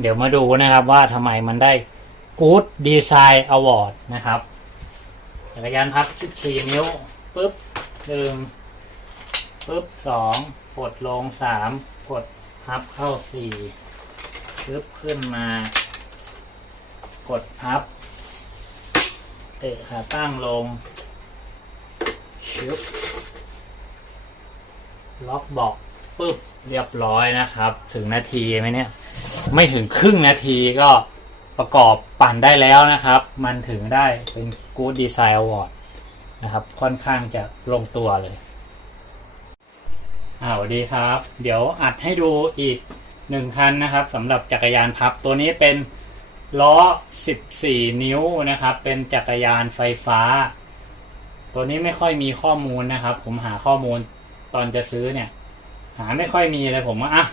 เดี๋ยวมาดูนะครับว่าทำไมมันได้ Good Design Award นะครับจักรยานพับ 14 นิ้วปุ๊บหนึ่งปุ๊บสองกดลงสามกดพับเข้าสี่ปึ๊บขึ้นมา กดพับ เตะขาตั้งลงชึบล็อกบอก ปึ๊บเรียบร้อยนะครับ ถึงนาทีไหมเนี่ยไม่ถึงครึ่งนาทีก็ประกอบปั่นได้แล้วนะครับ มันถึงได้เป็น Good Design Award นะครับ ค่อนข้างจะลงตัวเลยอ่าสวัสดีครับ เดี๋ยวอัดให้ดูอีกหนึ่งคันนะครับสำหรับจักรยานพับ ตัวนี้เป็นล้อ 14 นิ้วนะครับ เป็นจักรยานไฟฟ้า ตัวนี้ไม่ค่อยมีข้อมูลนะครับ ผมหาข้อมูลตอนจะซื้อเนี่ย หาไม่ค่อยมีเลยผมว่าอะ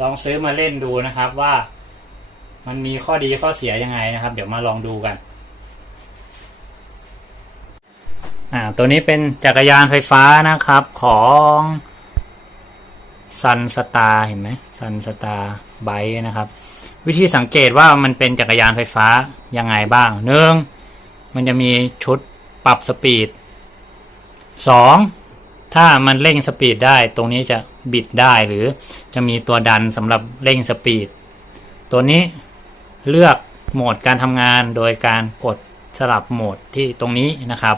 ลองซื้อมาเล่นดูนะครับว่า มันมีข้อดีข้อเสียยังไงนะครับ เดี๋ยวมาลองดูกันอ่าตัวนี้เป็นจักรยานไฟฟ้านะครับของซันสตาร์เห็นไหมซันสตาร์ไบนะครับ วิธีสังเกตว่ามันเป็นจักรยานไฟฟ้ายังไงบ้างหนึ่งมันจะมีชุดปรับสปีดสอง ถ้ามันเร่งสปีดได้ ตรงนี้จะบิดได้หรือจะมีตัวดันสำหรับเร่งสปีด ตัวนี้เลือกโหมดการทำงานโดยการกดสลับโหมดที่ตรงนี้นะครับ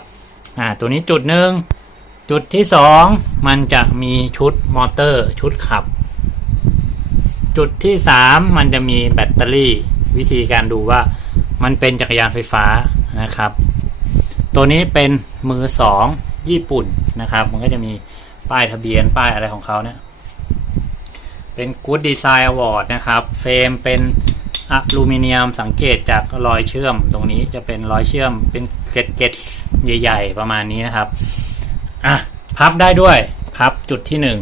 อ่าตัวนี้จุดหนึ่งจุดที่สองมันจะมีชุดมอเตอร์ชุดขับ จุดที่สามมันจะมีแบตเตอรี่ วิธีการดูว่ามันเป็นจักรยานไฟฟ้านะครับ ตัวนี้เป็นมือสอง ญี่ปุ่นนะครับ มันก็จะมีป้ายทะเบียนป้ายอะไรของเขาเนี่ยเป็น Good Design Award นะครับ เฟรมเป็นอลูมิเนียมสังเกตจากรอยเชื่อม ตรงนี้จะเป็นรอยเชื่อมเป็นเกล็ดเกล็ดใหญ่ ๆ ประมาณนี้นะครับอะพับได้ด้วยพับจุดที่หนึ่ง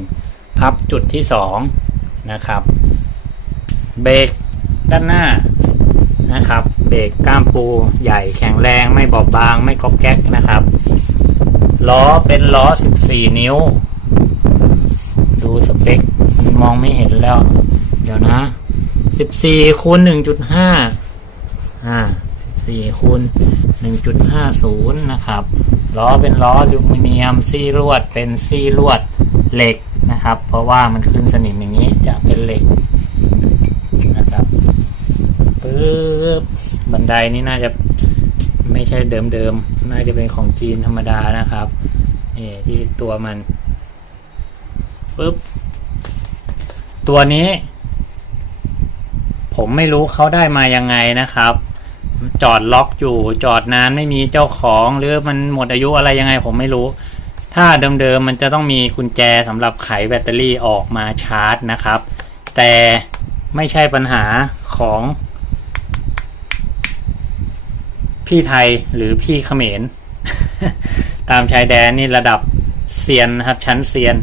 พับจุดที่สองนะครับ เบรกด้านหน้านะครับ เบรกก้ามปูใหญ่แข็งแรงไม่บอบบางไม่ก๊อกแก๊กนะครับ ล้อเป็นล้อ 14 นิ้ว ดูสเปค มองไม่เห็นแล้ว เดี๋ยวนะ 14คูณ1.5อ่า14คูณ1.50 นะครับ ล้อเป็นล้ออลูมิเนียมซี่ลวดเป็นซี่ลวดเหล็กนะครับ เพราะว่ามันขึ้นสนิมอย่างนี้จะเป็นเหล็กนะครับปึ๊บบันไดนี่น่าจะ ไม่ใช่เดิมๆ น่าจะเป็นของจีนธรรมดานะครับนี่ที่ตัวมันปึ๊บตัวนี้ ผมไม่รู้เขาได้มายังไงนะครับ จอดล็อกอยู่จอดนานไม่มีเจ้าของหรือมันหมดอายุอะไรยังไง ผมไม่รู้ ถ้าเดิมๆมันจะต้องมีกุญแจสำหรับไขแบตเตอรี่ออกมาชาร์จนะครับ แต่ไม่ใช่ปัญหาของ พี่ไทยหรือพี่เขมร ตามชายแดนนี่ระดับเซียนนะครับ ชั้นเซียน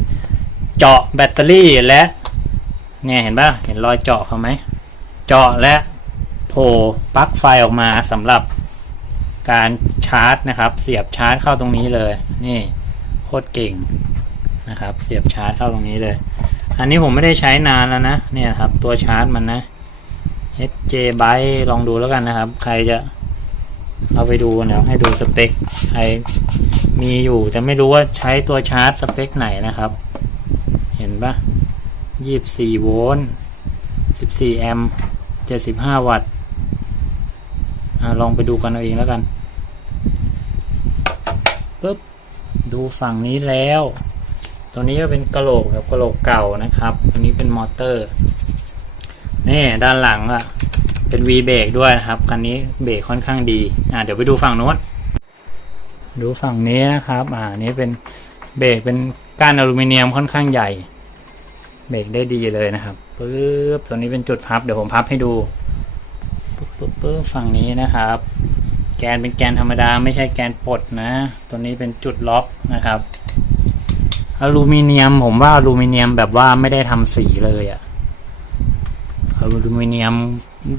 เจาะแบตเตอรี่และ เนี่ยเห็นปะเห็นรอยเจาะเขาไหม เจาะและโผล่ปลั๊กไฟออกมาสำหรับการชาร์จนะครับ เสียบชาร์จเข้าตรงนี้เลย นี่โคตรเก่งนะครับ เสียบชาร์จเข้าตรงนี้เลย อันนี้ผมไม่ได้ใช้นานแล้วนะ เนี่ยครับตัวชาร์จมันนะ HJ Byte ลองดูแล้วกันนะครับ ใครจะ เอาไปดูเดี๋ยวให้ดูสเปคใครมีอยู่จะไม่รู้ว่าใช้ตัวชาร์จสเปคไหนนะครับ เห็นปะยี่บสี่โวลต์สิบสี่แอมป์เจ็ดสิบห้าวัตต์ลองไปดูกันเอาเองแล้วกันปุ๊บดูฝั่งนี้แล้ว ตัวนี้ก็เป็นกระโหลกแบบกระโหลกเก่านะครับ ตัวนี้เป็นมอเตอร์ นี่ด้านหลังอะ เป็น V เบรกด้วยนะครับคันนี้เบรกค่อนข้างดีอ่าเดี๋ยวไปดูฝั่งโน้นดูฝั่งนี้นะครับอ่านี้เป็นเบรกเป็นก้านอลูมิเนียมค่อนข้างใหญ่ เบรกได้ดีเลยนะครับปึ๊บตัวนี้เป็นจุดพับ เดี๋ยวผมพับให้ดูปึ๊บปึ๊บปึ๊บฝั่งนี้นะครับ แกนเป็นแกนธรรมดาไม่ใช่แกนปลดนะ ตัวนี้เป็นจุดล็อกนะครับอลูมิเนียมผมว่าอลูมิเนียมแบบว่าไม่ได้ทำสีเลยอะอลูมิเนียม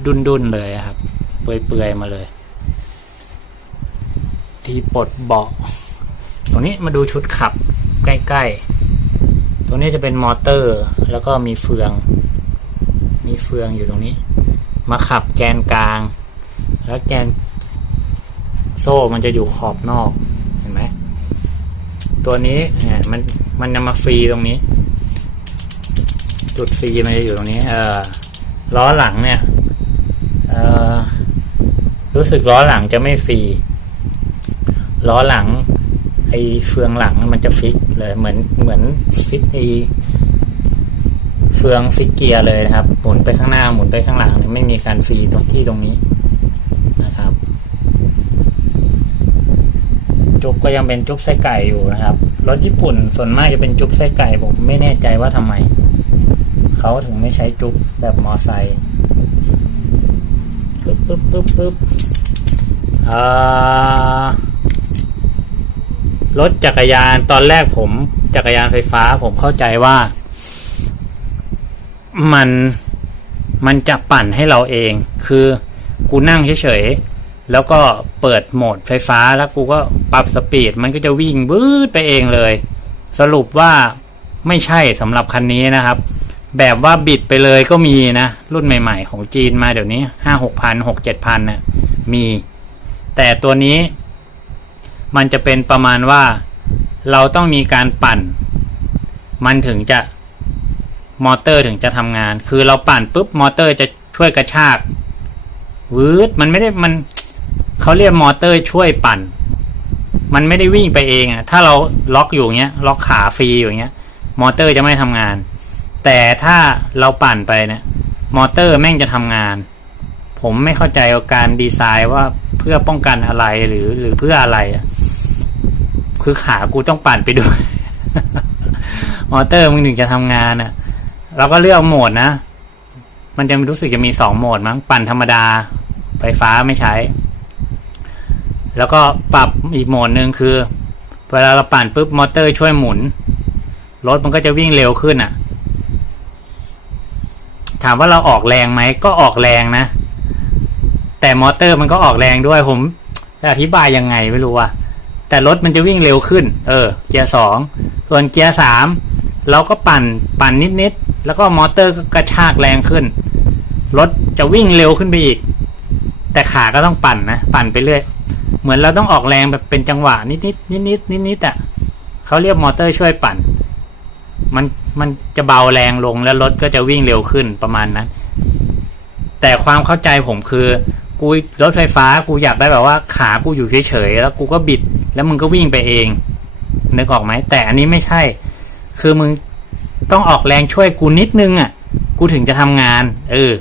ดุนๆเลยครับ เปื่อยๆมาเลย ที่ปลดเบาะตรงนี้มาดูชุดขับใกล้ๆ ตรงนี้จะเป็นมอเตอร์ แล้วก็มีเฟือง มีเฟืองอยู่ตรงนี้ มาขับแกนกลาง แล้วแกนโซ่มันจะอยู่ขอบนอก เห็นไหม ตัวนี้เนี่ยมันมันนำมาฟรีตรงนี้ จุดฟรีมันจะอยู่ตรงนี้ เออล้อหลังเนี่ย รู้สึกล้อหลังจะไม่ฟรี ล้อหลัง ไอเฟืองหลังมันจะฟิกเลยเหมือนเหมือนฟิกไอเฟืองฟิกเกียร์เลยนะครับ หมุนไปข้างหน้าหมุนไปข้างหลังไม่มีการฟรีตรงที่ตรงนี้นะครับจุกก็ยังเป็นจุกไส้ไก่อยู่นะครับ รถญี่ปุ่นส่วนมากจะเป็นจุกไส้ไก่ผมไม่แน่ใจว่าทำไม เขาถึงไม่ใช้จุกแบบมอไซค์ ปึ๊บปึ๊บปึ๊บปึ๊บรถจักรยานตอนแรกผมจักรยานไฟฟ้าผมเข้าใจว่า มันมันจะปั่นให้เราเอง คือกูนั่งเฉยๆ แล้วก็เปิดโหมดไฟฟ้าแล้วกูก็ปรับสปีด มันก็จะวิ่งบืดไปเองเลย สรุปว่าไม่ใช่สำหรับคันนี้นะครับ แบบว่าบิดไปเลยก็มีนะ รุ่นใหม่ ๆ ของจีนมาเดี๋ยวนี้ห้าหกพันหกเจ็ดพันน่ะมี แต่ตัวนี้ มันจะเป็นประมาณว่า เราต้องมีการปั่น มันถึงจะมอเตอร์ถึงจะทำงาน คือเราปั่นปุ๊บมอเตอร์จะช่วยกระชากวืดมันไม่ได้มันเขาเรียกมอเตอร์ช่วยปั่น มันไม่ได้วิ่งไปเองอะถ้าเราล็อกอยู่เงี้ย ล็อกขาฟรีอยู่เงี้ย มอเตอร์จะไม่ทำงาน แต่ถ้าเราปั่นไปเนี่ยมอเตอร์แม่งจะทำงาน ผมไม่เข้าใจการดีไซน์ว่าเพื่อป้องกันอะไรหรือหรือเพื่ออะไรอะคือขากูต้องปั่นไปด้วย มอเตอร์มึงถึงจะทำงานอะเราก็เลือกโหมดนะ มันจะรู้สึกจะมีสองโหมดมั้งปั่นธรรมดา ไฟฟ้าไม่ใช้ แล้วก็ปรับอีกโหมดหนึ่งคือ เวลาเราปั่นปุ๊บมอเตอร์ช่วยหมุน รถมันก็จะวิ่งเร็วขึ้นอะ ถามว่าเราออกแรงไหมก็ออกแรงนะ แต่มอเตอร์มันก็ออกแรงด้วยผมจะอธิบายยังไงไม่รู้อะแต่รถมันจะวิ่งเร็วขึ้น เออ เกียร์สองส่วนเกียร์สามเราก็ปั่นปั่นนิดๆแล้วก็มอเตอร์ก็กระชากแรงขึ้นรถจะวิ่งเร็วขึ้นไปอีก แต่ขาก็ต้องปั่นนะ ปั่นไปเรื่อย เหมือนเราต้องออกแรงแบบเป็นจังหวะนิดๆนิดๆนิดๆอะเขาเรียกมอเตอร์ช่วยปั่น มัน มันจะเบาแรงลงแล้วรถก็จะวิ่งเร็วขึ้นประมาณนั้น แต่ความเข้าใจผมคือ กูรถไฟฟ้ากูอยากได้แบบว่าขากูอยู่เฉยๆแล้วกูก็บิด แล้วมึงก็วิ่งไปเองนึกออกไหมแต่อันนี้ไม่ใช่ คือมึงต้องออกแรงช่วยกูนิดนึงอะ กูถึงจะทำงาน เออ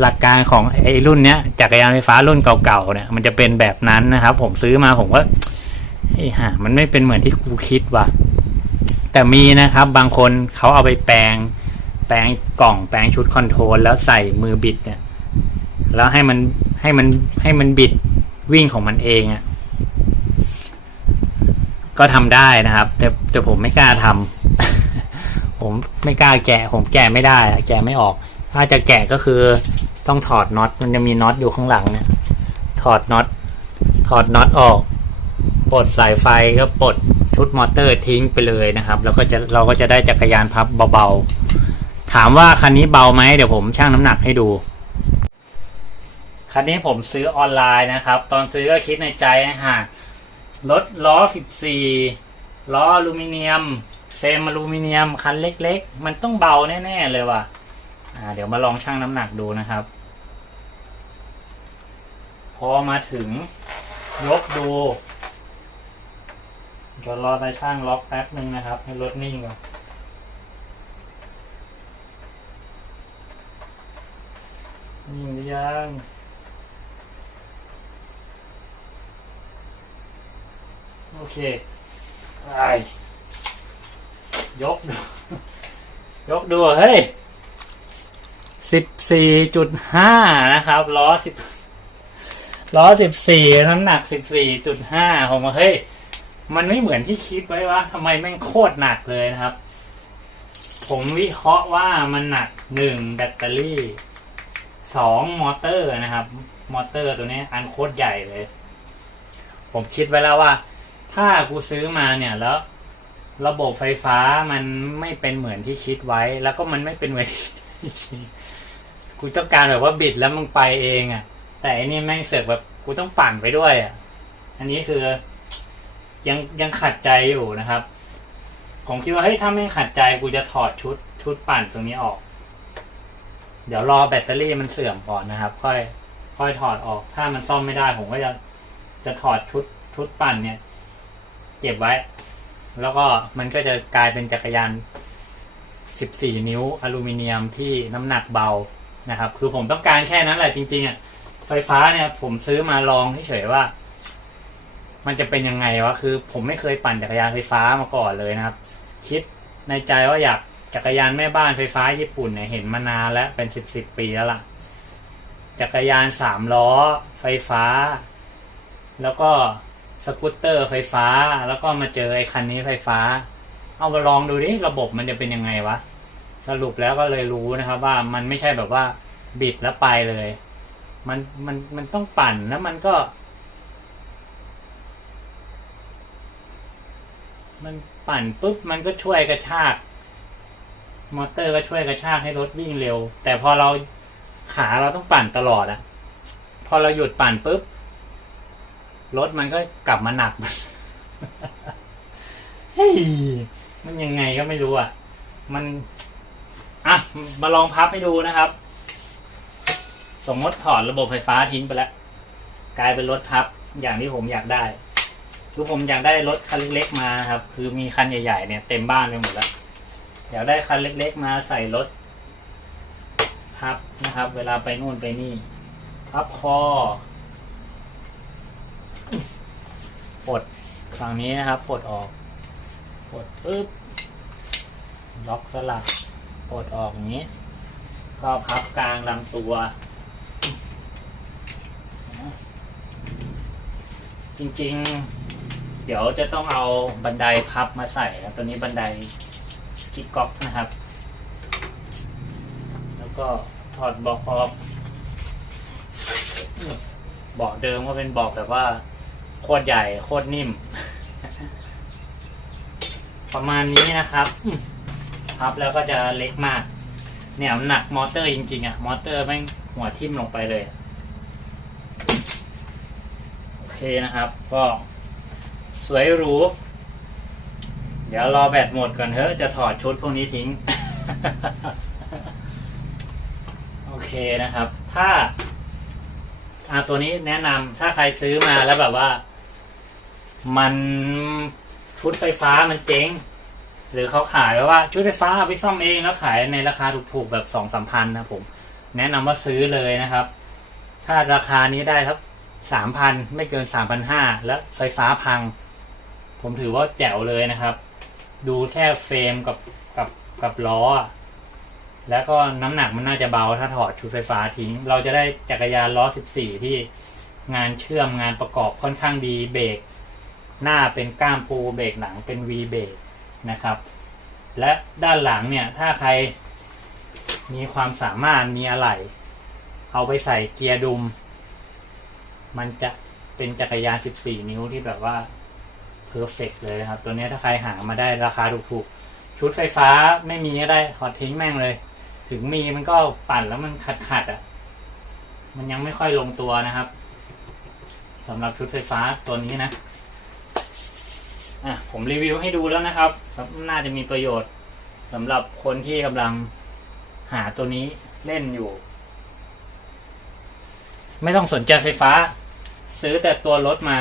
หลักการของไอ้รุ่นเนี้ยจักรยานไฟฟ้ารุ่นเก่าๆเนี่ย มันจะเป็นแบบนั้นนะครับ ผมซื้อมาผมก็ไอ้ห่ามันไม่เป็นเหมือนที่กูคิดว่ะ แต่มีนะครับบางคนเขาเอาไปแปลง แปลงกล่องแปลงชุดคอนโทรลแล้วใส่มือบิดเนี่ยแล้วให้มันให้มันให้มันบิดวิ่งของมันเองอะ่ะก็ทำได้นะครับ แต่แต่ผมไม่กล้าทำผมไม่กล้าแกะ ผมแกะไม่ได้อะแกะไม่ออก ถ้าจะแกะก็คือต้องถอดน็อตมันจะมีน็อตอยู่ข้างหลังเนี่ย ถอดน็อตถอดน็อตออก ปลดสายไฟก็ปลดชุดมอเตอร์ทิ้งไปเลยนะครับ แล้วก็จะเราก็จะได้จักรยานพับเบาๆ ถามว่าคันนี้เบาไหมเดี๋ยวผมชั่งน้ำหนักให้ดู คันนี้ผมซื้อออนไลน์นะครับ ตอนซื้อก็คิดในใจนะฮะรถล้อ 14 ล้ออลูมิเนียมเฟรมอลูมิเนียม คันเล็กๆ มันต้องเบาแน่ๆเลยว่ะอ่าเดี๋ยวมาลองชั่งน้ำหนักดูนะครับ พอมาถึงยกดู เดี๋ยวรอตาช่างล็อกแป๊บหนึ่งนะครับ ให้รถนิ่งก่อนนิ่งหรือยังโอเคไปยกดู ยกดู เฮ้ยสิบสี่จุดห้านะครับล้อสิบล้อสิบสี่น้ำหนักสิบสี่จุดห้าผมว่าเฮ้ย มันไม่เหมือนที่คิดไว้ว่าทำไมแม่งโคตรหนักเลยนะครับ ผมวิเคราะห์ว่ามันหนักหนึ่งแบตเตอรี่สองมอเตอร์นะครับ มอเตอร์ตัวนี้อันโคตรใหญ่เลย ผมคิดไว้แล้วว่า ถ้ากูซื้อมาเนี่ยแล้ว ระบบไฟฟ้ามันไม่เป็นเหมือนที่คิดไว้ แล้วก็มันไม่เป็นเหมือนที่คิดกูต้องการแบบว่าบิดแล้วมึงไปเองอะ่ะ แต่อันนี้แม่งเสือกแบบกูต้องปั่นไปด้วยอะ่ะ อันนี้คือ ยังยังขัดใจอยู่นะครับ ผมคิดว่าเฮ้ยถ้าไม่ขัดใจกูจะถอดชุดชุดปั่นตรงนี้ออก เดี๋ยวรอแบตเตอรี่มันเสื่อมก่อนนะครับ ค่อย ค่อยถอดออก ถ้ามันซ่อมไม่ได้ผมก็จะจะถอดชุดชุดปั่นเนี่ย เก็บไว้ แล้วก็มันก็จะกลายเป็นจักรยาน 14 นิ้วอลูมิเนียมที่น้ำหนักเบานะครับ คือผมต้องการแค่นั้นแหละจริงๆอะไฟฟ้าเนี่ยผมซื้อมาลองเฉยๆว่า มันจะเป็นยังไงวะคือ ผมไม่เคยปั่นจักรยานไฟฟ้ามาก่อนเลยนะครับ คิดในใจว่าอยากจักรยานแม่บ้านไฟฟ้าญี่ปุ่นเนี่ยเห็นมานานแล้วเป็นสิบสิบปีแล้วล่ะ จักรยานสามล้อไฟฟ้า แล้วก็สกูตเตอร์ไฟฟ้า แล้วก็มาเจอไอ้คันนี้ไฟฟ้า เอามาลองดูดิระบบมันจะเป็นยังไงวะ สรุปแล้วก็เลยรู้นะครับ ว่ามันไม่ใช่แบบว่าบิดแล้วไปเลย มันมันมันต้องปั่นแล้วมันก็ มันปั่นปุ๊บมันก็ช่วยกระชาก มอเตอร์ก็ช่วยกระชากให้รถวิ่งเร็ว แต่พอเราขาเราต้องปั่นตลอดอะพอเราหยุดปั่นปุ๊บรถมันก็กลับมาหนักเฮ้ยมันยังไงก็ไม่รู้อะ มันอะมาลองพับให้ดูนะครับ สมมติถอดระบบไฟฟ้าทิ้งไปแล้ว กลายเป็นรถพับอย่างที่ผมอยากได้ คือผมอยากได้รถคันเล็กๆมาครับ คือมีคันใหญ่ๆเนี่ยเต็มบ้านไปหมดแล้ว อยากได้คันเล็กๆมาใส่รถพับนะครับ เวลาไปนู่นไปนี่พับคอปลดฝั่งนี้นะครับปลดออกปลดปึ๊บล็อกสลักปลดออกอย่างนี้ ก็พับกลางลำตัว จริงๆ เดี๋ยวจะต้องเอาบันไดพับมาใส่นะตัวนี้บันไดกิ๊กก๊อกนะครับ แล้วก็ถอดบอกออกบาะเดิมก็เป็นบาะแบบว่าโคตรใหญ่โคตรนิ่ม ประมาณนี้นะครับพับแล้วก็จะเล็กมาก เนี่ยหนักมอเตอร์จริงๆอะ่ะ มอเตอร์แม่งหัวทิ่มลงไปเลย โอเคนะครับ ก็ สวยหรู เดี๋ยวรอแบตหมดก่อนเถอะจะถอดชุดพวกนี้ทิ้ง โอเคนะครับ ถ้าอ่าตัวนี้แนะนำถ้าใครซื้อมาแล้วแบบว่า มันชุดไฟฟ้ามันเจ๊ง หรือเขาขายว่าชุดไฟฟ้าเอาไปซ่อมเองแล้วขายในราคาถูกๆแบบสองสามพันนะผม แนะนำว่าซื้อเลยนะครับ ถ้าราคานี้ได้ครับสามพันไม่เกินสามพันห้าแล้วไฟฟ้าพัง ผมถือว่าแจ๋วเลยนะครับ ดูแค่เฟรมกับกับกับล้อ แล้วก็น้ำหนักมันน่าจะเบาถ้าถอดชุดไฟฟ้าทิ้ง เราจะได้จักรยานล้อ 14 ที่งานเชื่อมงานประกอบค่อนข้างดีเบรกหน้าเป็นก้ามปูเบรกหลังเป็น V เบรกนะครับ และด้านหลังเนี่ยถ้าใครมีความสามารถมีอะไร เอาไปใส่เกียร์ดุม มันจะเป็นจักรยาน 14 นิ้วที่แบบว่า เพอร์เฟกเลยนะครับ ตัวนี้ถ้าใครหามาได้ราคาถูกๆ ชุดไฟฟ้าไม่มีก็ได้ถอดทิ้งแม่งเลย ถึงมีมันก็ปั่นแล้วมันขัดขัดๆอะ มันยังไม่ค่อยลงตัวนะครับสำหรับชุดไฟฟ้าตัวนี้นะอะผมรีวิวให้ดูแล้วนะครับ น่าจะมีประโยชน์สำหรับคนที่กำลังหาตัวนี้เล่นอยู่ ไม่ต้องสนใจไฟฟ้า ซื้อแต่ตัวรถมา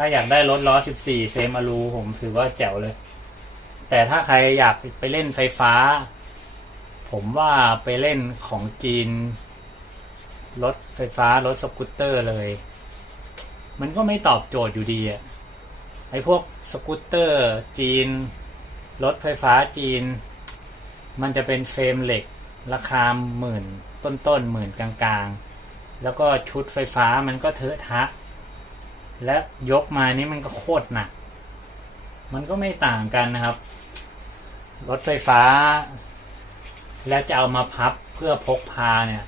ถ้าอยากได้รถล้อ 14 เฟรมอลูผมถือว่าแจ๋วเลย แต่ถ้าใครอยากไปเล่นไฟฟ้า ผมว่าไปเล่นของจีน รถไฟฟ้ารถสกูตเตอร์เลย มันก็ไม่ตอบโจทย์อยู่ดีอะไอพวกสกูตเตอร์จีน รถไฟฟ้าจีน มันจะเป็นเฟรมเหล็ก ราคาหมื่นต้นๆหมื่นกลางๆ แล้วก็ชุดไฟฟ้ามันก็เทอะทะ และยกมานี่มันก็โคตรหนัก มันก็ไม่ต่างกันนะครับ รถไฟฟ้า แล้วจะเอามาพับเพื่อพกพาเนี่ย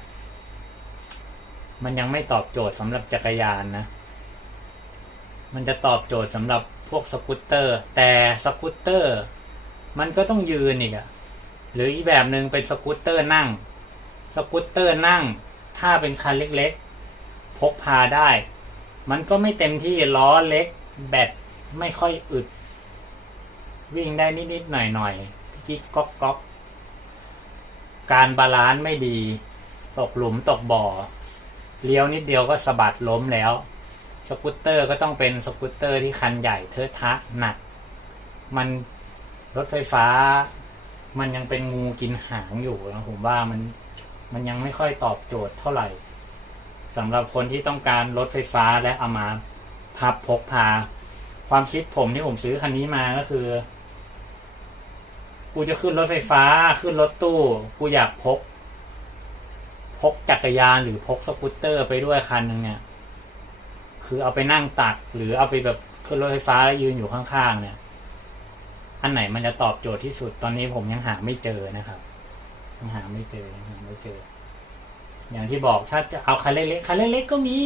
มันยังไม่ตอบโจทย์สำหรับจักรยานนะ มันจะตอบโจทย์สำหรับพวกสกูตเตอร์ แต่สกูตเตอร์ มันก็ต้องยืนอีกอะหรืออีกแบบหนึ่งเป็นสกูตเตอร์นั่ง สกูตเตอร์นั่ง ถ้าเป็นคันเล็กๆ พกพาได้ มันก็ไม่เต็มที่ล้อเล็ก แบตไม่ค่อยอึด วิ่งได้นิดๆหน่อยๆจิ๊กก๊อกก๊อกการบาลานซ์ไม่ดี ตกหลุมตกบ่อ เลี้ยวนิดเดียวก็สะบัดล้มแล้ว สกูตเตอร์ก็ต้องเป็นสกูตเตอร์ที่คันใหญ่เทอะทะหนัก มันรถไฟฟ้า มันยังเป็นงูกินหางอยู่นะผมว่ามันมันยังไม่ค่อยตอบโจทย์เท่าไหร่ สำหรับคนที่ต้องการรถไฟฟ้าและเอามาพับพกพา ความคิดผมที่ผมซื้อคันนี้มาก็คือ กูจะขึ้นรถไฟฟ้าขึ้นรถตู้ กูอยากพก พกจักรยานหรือพกสกูตเตอร์ไปด้วยคันหนึ่งเนี่ย คือเอาไปนั่งตักหรือเอาไปแบบขึ้นรถไฟฟ้าแล้วยืนอยู่ข้างๆเนี่ย อันไหนมันจะตอบโจทย์ที่สุดตอนนี้ผมยังหาไม่เจอนะครับยังหาไม่เจอยังหาไม่เจอ อย่างที่บอกถ้าจะเอาคันเล็กๆคันเล็กๆก็มี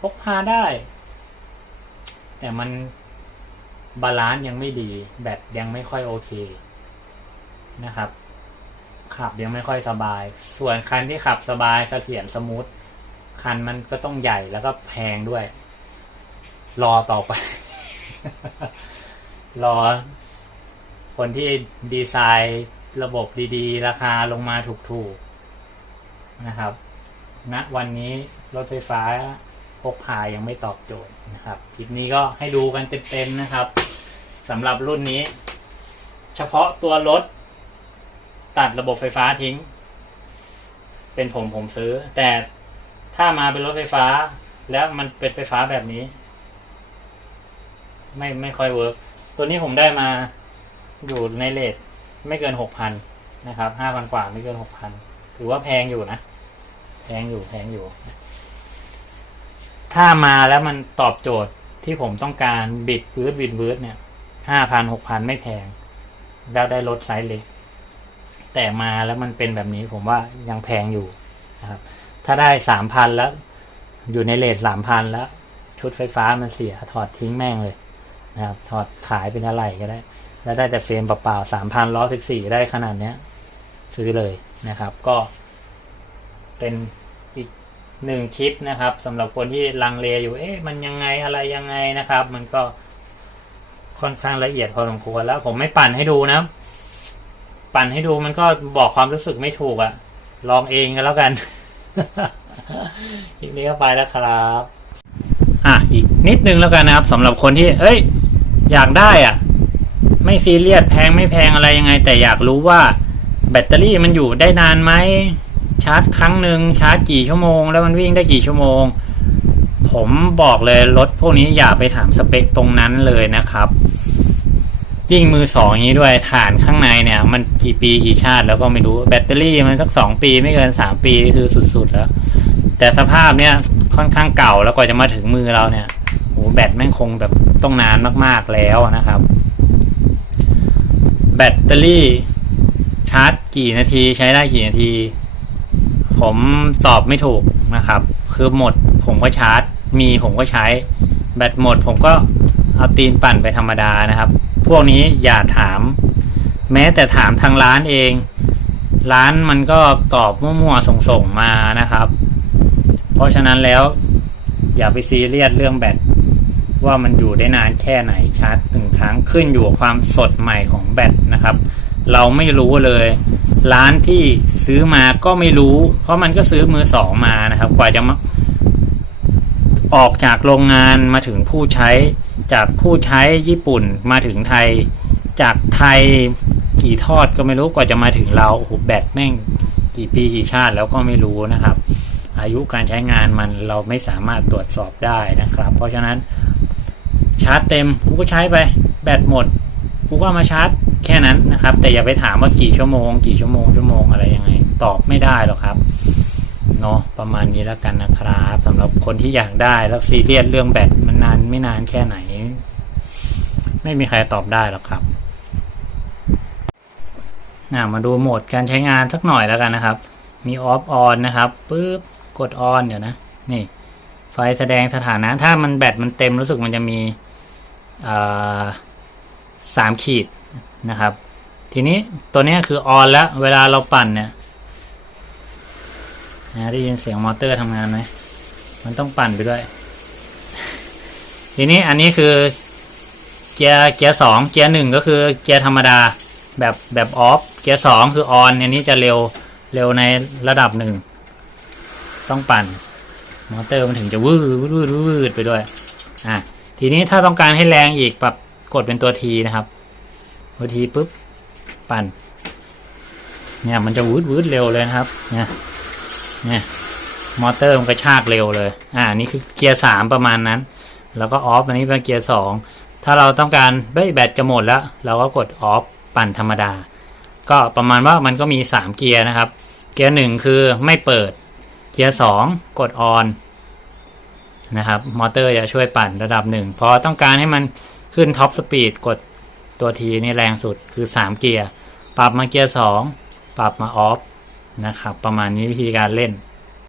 พกพาได้ แต่มันบาลานซ์ยังไม่ดี แบตยังไม่ค่อยโอเคนะครับขับยังไม่ค่อยสบาย ส่วนคันที่ขับสบายเสถียรสมูทคันมันก็ต้องใหญ่แล้วก็แพงด้วย รอต่อไป รอ คนที่ดีไซน์ระบบดีๆ ราคาลงมาถูกๆนะครับ ณวันนี้รถไฟฟ้าพกพายังไม่ตอบโจทย์นะครับคลิปนี้ก็ให้ดูกันเต็มๆนะครับสำหรับรุ่นนี้ เฉพาะตัวรถ ตัดระบบไฟฟ้าทิ้ง เป็นผมผมซื้อ แต่ถ้ามาเป็นรถไฟฟ้า แล้วมันเป็นไฟฟ้าแบบนี้ ไม่ไม่ค่อยเวิร์กตัวนี้ผมได้มาอยู่ในเลทไม่เกินหกพันนะครับห้าพันกว่าไม่เกินหกพันถือว่าแพงอยู่นะ แพงอยู่แพงอยู่ ถ้ามาแล้วมันตอบโจทย์ที่ผมต้องการบิดวืดบิดวืดเนี่ยห้าพันหกพันไม่แพง แล้วได้รถไซส์เล็ก แต่มาแล้วมันเป็นแบบนี้ผมว่ายังแพงอยู่นะครับ ถ้าได้สามพันแล้ว อยู่ในเลทสามพันแล้ว ชุดไฟฟ้ามันเสียถอดทิ้งแม่งเลยนะครับ ถอดขายเป็นอะไรก็ได้ แล้วได้แต่เฟรมเปล่าๆสามพันล้อสิบสี่ได้ขนาดเนี้ย ซื้อเลยนะครับ ก็ เป็นอีกหนึ่งคลิปนะครับสำหรับคนที่ลังเลอยู่เอ๊ะมันยังไงอะไรยังไงนะครับ มันก็ค่อนข้างละเอียดพอสมควรแล้ว ผมไม่ปั่นให้ดูนะ ปั่นให้ดูมันก็บอกความรู้สึกไม่ถูกอะลองเองกันแล้วกันคลิปนี้ก็ไปแล้วครับ อะอีกนิดนึงแล้วกันนะครับสำหรับคนที่ เอ้ย อยากได้อะ ไม่ซีเรียสแพงไม่แพงอะไรยังไง แต่อยากรู้ว่า แบตเตอรี่มันอยู่ได้นานไหม ชาร์จครั้งหนึ่งชาร์จกี่ชั่วโมง แล้วมันวิ่งได้กี่ชั่วโมง ผมบอกเลยรถพวกนี้อย่าไปถามสเปคตรงนั้นเลยนะครับยิ่งมือสองอย่างนี้ด้วยฐานข้างในเนี่ย มันกี่ปีกี่ชาติแล้วก็ไม่รู้แบตเตอรี่มันสักสองปีไม่เกินสามปีคือสุดๆแล้ว แต่สภาพเนี่ยค่อนข้างเก่าแล้วกว่าจะมาถึงมือเราเนี่ยโหแบตแม่งคงแบบต้องนานมากๆแล้วนะครับ แบตเตอรี่ชาร์จกี่นาทีใช้ได้กี่นาที ผมตอบไม่ถูกนะครับ คือหมดผมก็ชาร์จ มีผมก็ใช้ แบตหมดผมก็เอาตีนปั่นไปธรรมดานะครับ พวกนี้อย่าถาม แม้แต่ถามทางร้านเอง ร้านมันก็ตอบมั่วๆส่งๆมานะครับ เพราะฉะนั้นแล้ว อย่าไปซีเรียสเรื่องแบตว่ามันอยู่ได้นานแค่ไหนชาร์จหนึ่งครั้งขึ้นอยู่กับความสดใหม่ของแบตนะครับ เราไม่รู้เลย ร้านที่ซื้อมาก็ไม่รู้ เพราะมันก็ซื้อมือสองมานะครับ กว่าจะมาออกจากโรงงานมาถึงผู้ใช้ จากผู้ใช้ญี่ปุ่นมาถึงไทย จากไทยกี่ทอดก็ไม่รู้กว่าจะมาถึงเราโอ้โหแบตแม่งกี่ปีกี่ชาติแล้วก็ไม่รู้นะครับ อายุการใช้งานมันเราไม่สามารถตรวจสอบได้นะครับ เพราะฉะนั้นชาร์จเต็มกูก็ใช้ไป แบตหมดกูก็มาชาร์จ แค่นั้นนะครับ แต่อย่าไปถามว่ากี่ชั่วโมง กี่ชั่วโมงชั่วโมงอะไรยังไง ตอบไม่ได้หรอกครับเนาะประมาณนี้แล้วกันนะครับสำหรับคนที่อยากได้แล้วซีเรียสเรื่องแบตมันนานไม่นานแค่ไหน ไม่มีใครตอบได้หรอกครับนะมาดูโหมดการใช้งานสักหน่อยแล้วกันนะครับ มีออฟออนนะครับปุ๊บกดออนเดี๋ยวนะ นี่ ไฟแสดงสถานะ ถ้ามันแบตมันเต็มรู้สึกมันจะมีสามขีด นะครับ ทีนี้ตัวนี้คือออนแล้ว เวลาเราปั่นเนี่ยนะได้ยินเสียงมอเตอร์ทำงานไหมมันต้องปั่นไปด้วย ทีนี้อันนี้คือเกียร์เกียร์สองเกียร์หนึ่งก็คือเกียร์ธรรมดาแบบแบบออฟเกียร์สองคือออนอันนี้จะเร็วเร็วในระดับหนึ่งต้องปั่นมอเตอร์มันถึงจะวืดวืดวืดไปด้วย อะ ทีนี้ถ้าต้องการให้แรงอีกปรับกดเป็นตัวทีนะครับ ตัวทีปุ๊บปั่น เนี่ยมันจะวืดวืดเร็วเลยนะครับ เนี่ย เนี่ยมอเตอร์มันกระชากเร็วเลย อ่า นี่คือเกียร์สามประมาณนั้น แล้วก็ออฟอันนี้เป็นเกียร์สอง ถ้าเราต้องการเฮ้ยแบตจะหมดแล้ว เราก็กดออฟปั่นธรรมดา ก็ประมาณว่ามันก็มีสามเกียร์นะครับ เกียร์หนึ่งคือไม่เปิด เกียร์สองกดออนนะครับ มอเตอร์จะช่วยปั่นระดับหนึ่งพอต้องการให้มันขึ้นท็อปสปีดกด ตัวทีนี่แรงสุดคือสามเกียร์ ปรับมาเกียร์สองปรับมาออฟนะครับ ประมาณนี้วิธีการเล่น